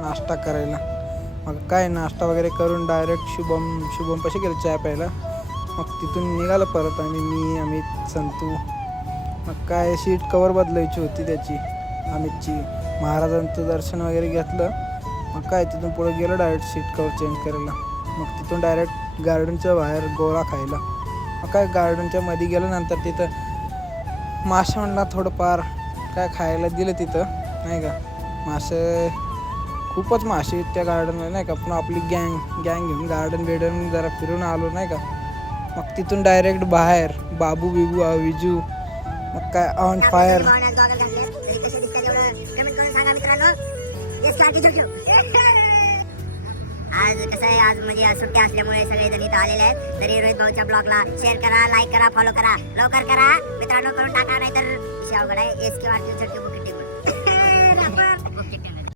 नाश्ता करायला. मग काय नाश्ता वगैरे करून डायरेक्ट शुभम पाशी गेलो चहा प्यायला. मग तिथून निघालं परत आम्ही, मी अमित संतू. मग काय सीट कवर बदलायची होती त्याची, अमितची. महाराजांचं दर्शन वगैरे घेतलं. मग काय तिथून पुढे गेलो डायरेक्ट सीट कवर चेंज करायला. मग तिथून डायरेक्ट गार्डनच्या बाहेर गोळा खायला. मग काय गार्डनच्या मध्ये गेल्यानंतर तिथं मासे म्हणला थोडंफार काय खायला दिलं तिथं, नाही का. मासे खूपच मासे आहेत त्या गार्डनला, नाही का. पण आपली गँग घेऊन गार्डन जरा फिरून आलो, नाही का. मग तिथून डायरेक्ट बाहेर बाबू बिबू विजू मग काय ऑन फायर. आज कसं आहे, आज म्हणजे आज सुट्ट्या असल्यामुळे सगळेजण इथं आलेले आहेत. तरी रोहित भाऊच्या ब्लॉगला शेअर करा, लाईक करा, फॉलो करा, लवकर करा मित्रांनो, करून टाका, नाहीतर विषय अवघड आहे. SK वाटतील बुकिट टेबल